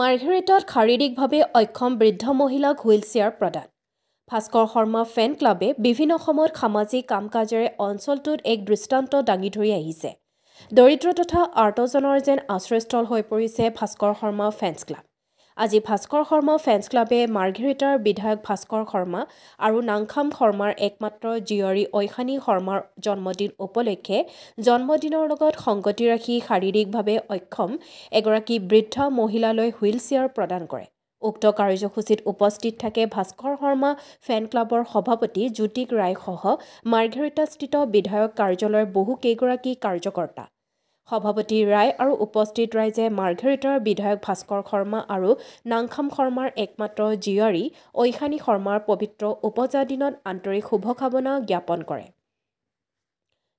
মাৰ্ঘেৰিটাত শাৰীৰিকভাৱে অক্ষম বৃদ্ধ মহিলাক হুইলচেয়াৰ প্ৰদান। ভাস্কৰ শৰ্মা ফেন ক্লাবে বিভিন্ন সময়ত সামাজিক কাম কাজেৰে অঞ্চলটোত এক দৃষ্টান্ত দাঙি ধৰি আহিছে। দৰিদ্ৰ তথা আৰ্তজনৰ যেন আশ্ৰয়স্থল হৈ পৰিছে ভাস্কৰ শৰ্মা ফেন্স ক্লাব। আজি ভাস্কৰ শৰ্মা ফেন্স ক্লাবে মাৰ্ঘেৰিটাৰ বিধায়ক ভাস্কৰ শৰ্মা আৰু নাংখাম শৰ্মাৰ একমাত্ৰ জীয়ৰী ঐশানী শৰ্মাৰ জন্মদিন উপলক্ষে জন্মদিনৰ লগত সংগতি ৰাখি শাৰীৰিকভাৱে অক্ষম এগৰাকী বৃদ্ধ মহিলালৈ হুইলচেয়াৰ প্ৰদান কৰে। উক্ত কাৰ্যসূচীত উপস্থিত থাকে ভাস্কৰ শৰ্মা ফেন ক্লাবৰ সভাপতি জ্যোতিক ৰায়সহ মাৰ্ঘেৰিটাস্থিত বিধায়ক কাৰ্যালয়ৰ বহু কেইগৰাকী কাৰ্যকৰ্তা। সভাপতি ৰায় আৰু উপস্থিত ৰাইজে মাৰ্ঘেৰিটাৰ বিধায়ক ভাস্কৰ শৰ্মা আৰু নাংখাম শৰ্মাৰ একমাত্ৰ জীয়ৰী ঐশানী শৰ্মাৰ পবিত্ৰ উপজা দিনত আন্তৰিক শুভকামনা জ্ঞাপন কৰে।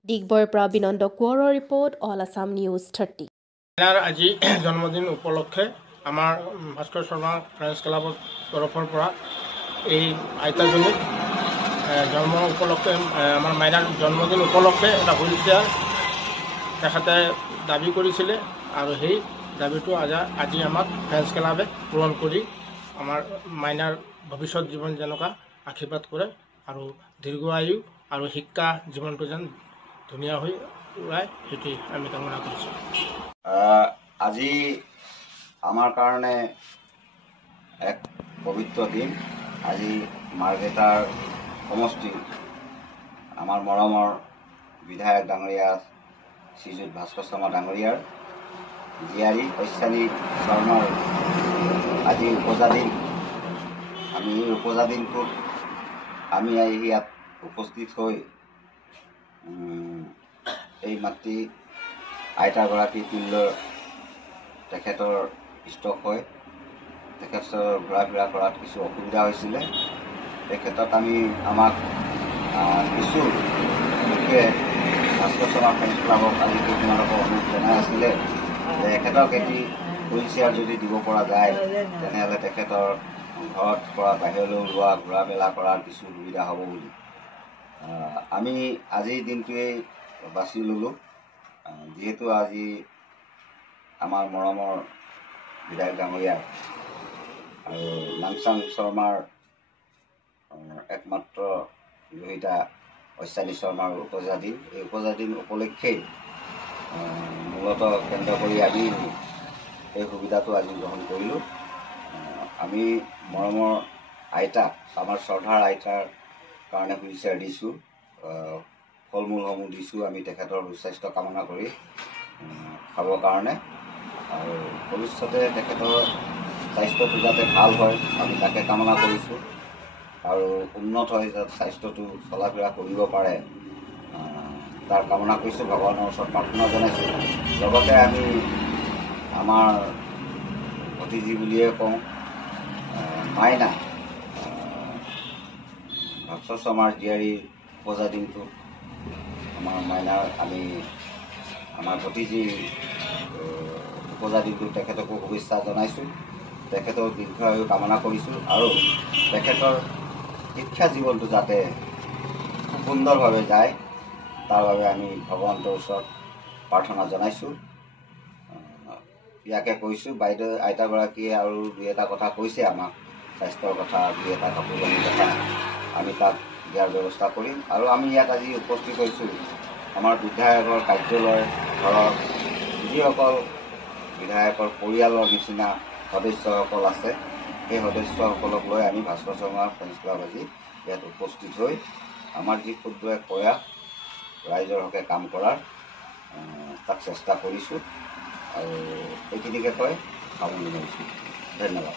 ডিগবৈৰ পৰা বিনন্দ কোঁৱৰৰ ৰিপৰ্ট, অল আছাম নিউজ 30। আজি জন্মদিন উপলক্ষে আমাৰ ভাস্কৰ শৰ্মা ফ্ৰেন্স ক্লাবৰ তৰফৰ পৰা এই আইতাজনীৰ জন্ম উপলক্ষে আমাৰ মাইনাৰ জন্মদিন উপলক্ষে এটা হুইলচেয়াৰ তেখেতে দাবী কৰিছিলে আৰু সেই দাবীটো আজি আমাক ফ্ৰেন্স ক্লাবে পূৰণ কৰি আমাৰ মাইনাৰ ভৱিষ্যত জীৱন যেনেকুৱা আশীৰ্বাদ কৰে আৰু দীৰ্ঘায়ু আৰু শিক্ষা জীৱনটো যেন ধুনীয়া হৈ ওলায় সেইটোৱেই আমি কামনা কৰিছোঁ। আজি আমাৰ কাৰণে এক পবিত্ৰ দিন। আজি মাৰ্ঘেৰিটাৰ সমষ্টি আমাৰ মৰমৰ বিধায়ক ডাঙৰীয়া শ্ৰীযুত ভাস্কৰ শৰ্মা ডাঙৰীয়াৰ জীয়াৰী ঐশানী শৰ্মাৰ আজি উপজা দিন। আমি এই উপজা দিনটোত আমি ইয়াত উপস্থিত হৈ এই মাতৃ আইতাগৰাকী তুল্য তেখেতৰ ষ্ট্ৰক হয়। তেখেতৰ ঘূৰা ফিৰা কৰাত কিছু অসুবিধা হৈছিলে। তেখেতক আমাক কিছু লোকে ভাস্কৰ শৰ্মা ফ্ৰেন্স ক্লাবক আজি কেইদিনমানকৈ অনুৰোধ জনাই আছিলে যে তেখেতক এটি হুইলচেয়াৰ যদি দিব পৰা যায় তেনেহ'লে তেখেতৰ ঘৰত পৰা বাহিৰলৈ ওলোৱা ঘূৰা মেলা কৰাৰ কিছু সুবিধা হ'ব বুলি আমি আজিৰ দিনটোৱেই বাছি ল'লোঁ। যিহেতু আজি আমাৰ মৰমৰ বিধায়ক ডাঙৰীয়া আৰু নাংচাং শৰ্মাৰ একমাত্ৰ বিৰোধিতা ঐশানী শৰ্মাৰ উপজা দিন। এই উপজা দিন উপলক্ষেই মূলতঃ কেন্দ্ৰ কৰি আমি এই সুবিধাটো আজি গ্ৰহণ কৰিলোঁ। আমি মৰমৰ আইতা আমাৰ শ্ৰদ্ধাৰ আইতাৰ কাৰণে হুইলচেয়াৰ দিছোঁ, ফল মূলসমূহ দিছোঁ আমি তেখেতৰ সুস্বাস্থ্য কামনা কৰি খাবৰ কাৰণে আৰু ভৱিষ্যতে তেখেতৰ স্বাস্থ্যটো যাতে ভাল হয় আমি তাকে কামনা কৰিছোঁ আৰু উন্নত হৈ যাতে স্বাস্থ্যটো চলা ফিৰা কৰিব পাৰে তাৰ কামনা কৰিছোঁ, ভগৱানৰ ওচৰত প্ৰাৰ্থনা জনাইছোঁ। লগতে আমি আমাৰ ভতিজী বুলিয়ে কওঁ মাইনা ভাস্কৰ শৰ্মাৰ জীয়াৰীৰ উপজা দিনটোত আমাৰ মাইনাৰ আমাৰ ভতিজীৰ উপজা দিনটোত তেখেতকো শুভেচ্ছা জনাইছোঁ। তেখেতৰ দীৰ্ঘায়ু কামনা কৰিছোঁ আৰু তেখেতৰ শিক্ষা জীৱনটো যাতে খুব সুন্দৰভাৱে যায় তাৰ বাবে আমি ভগৱন্তৰ ওচৰত প্ৰাৰ্থনা জনাইছোঁ। ইয়াকে কৈছোঁ। বাইদেউ আইতাগৰাকীয়ে আৰু দুই এটা কথা কৈছে আমাক, স্বাস্থ্যৰ কথা, দুই এটা কাপোৰ কানিৰ কথা আমি তাত দিয়াৰ ব্যৱস্থা কৰিম আৰু আমি ইয়াত আজি উপস্থিত হৈছোঁ আমাৰ বিধায়কৰ কাৰ্যালয় ঘৰত যিসকল বিধায়কৰ পৰিয়ালৰ নিচিনা সদস্যসকল আছে সেই সদস্যসকলক লৈ আমি ভাস্কৰ শৰ্মা ফ্ৰেন্স ক্লাব আজি ইয়াত উপস্থিত হৈ আমাৰ যি ক্ষুদ্ৰ এক প্ৰয়াস ৰাইজৰ হকে কাম কৰাৰ তাক চেষ্টা কৰিছোঁ আৰু এইখিনিকে কৈ সামৰণি মাৰিছোঁ। ধন্যবাদ।